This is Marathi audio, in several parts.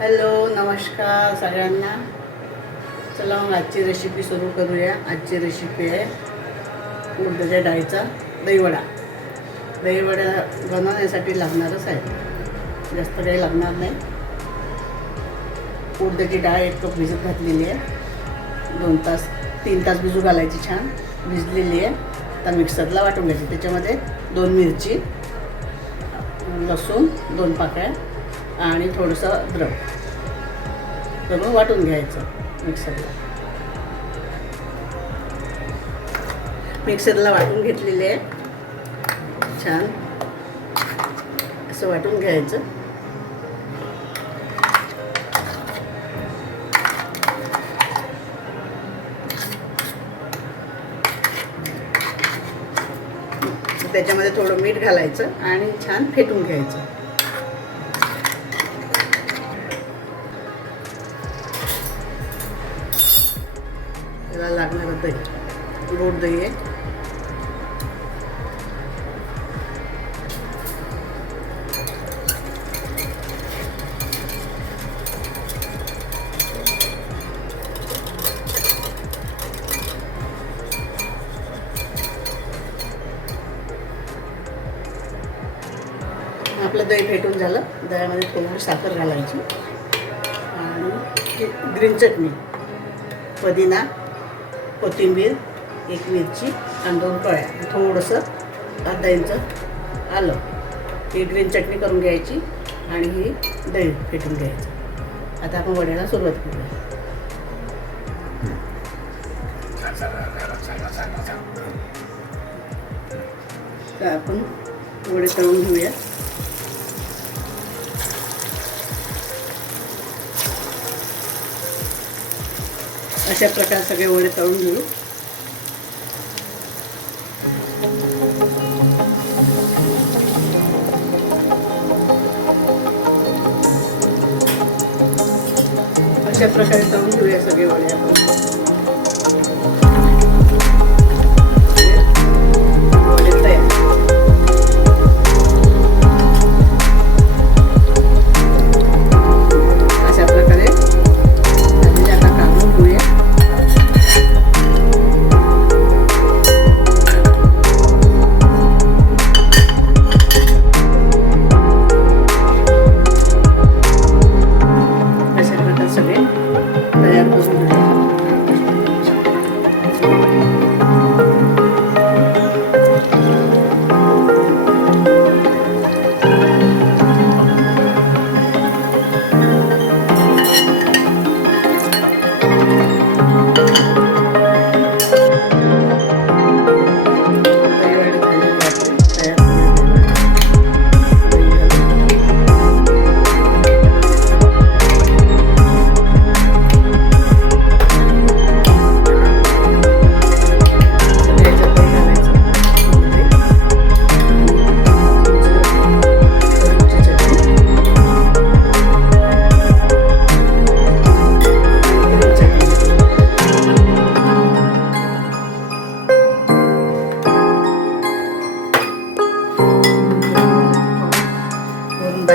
हॅलो नमस्कार सगळ्यांना. चला मग आजची रेसिपी सुरू करूया. आजची रेसिपी आहे उडदाच्या डाळीचा दहीवडा. दहीवडा बनवण्यासाठी लागणारच आहे. जास्त काही लागणार नाही. उडदाची डाळ एक कप भिजत घातलेली आहे. दोन तास तीन तास भिजू घालायची छान. भिजलेली आहे. आता मिक्सरला वाटून घ्यायची. त्याच्यामध्ये दोन मिरची लसूण दोन पाकळ्या. आणि थोडंसं अद्रक करून वाटून घ्यायचं मिक्सरला. मिक्सरला वाटून घेतलेले आहे. छान. असं वाटून घ्यायचं. त्याच्यामध्ये थोडं मीठ घालायचं आणि छान फेटून घ्यायचं. त्याला लागणारं दही गोड दही आहे आपलं दही फेटून झालं. दह्यामध्ये थोडी साखर घालायची. आणि ग्रीन चटणी. पुदिना. कोथिंबीर एक मिरची आणि दोन पळ्या थोडंसं अर्धा इंच आलं. ही ग्रीन चटणी करून घ्यायची आणि ही दही फेटून घ्यायची. आता आपण वड्याला सुरुवात करूया. तर आपण वडे तळून घेऊया. अशा प्रकारे सगळे वडे तळून घेऊ. अशा प्रकारे तळून घेऊया सगळे वडे आपण.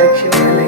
direction.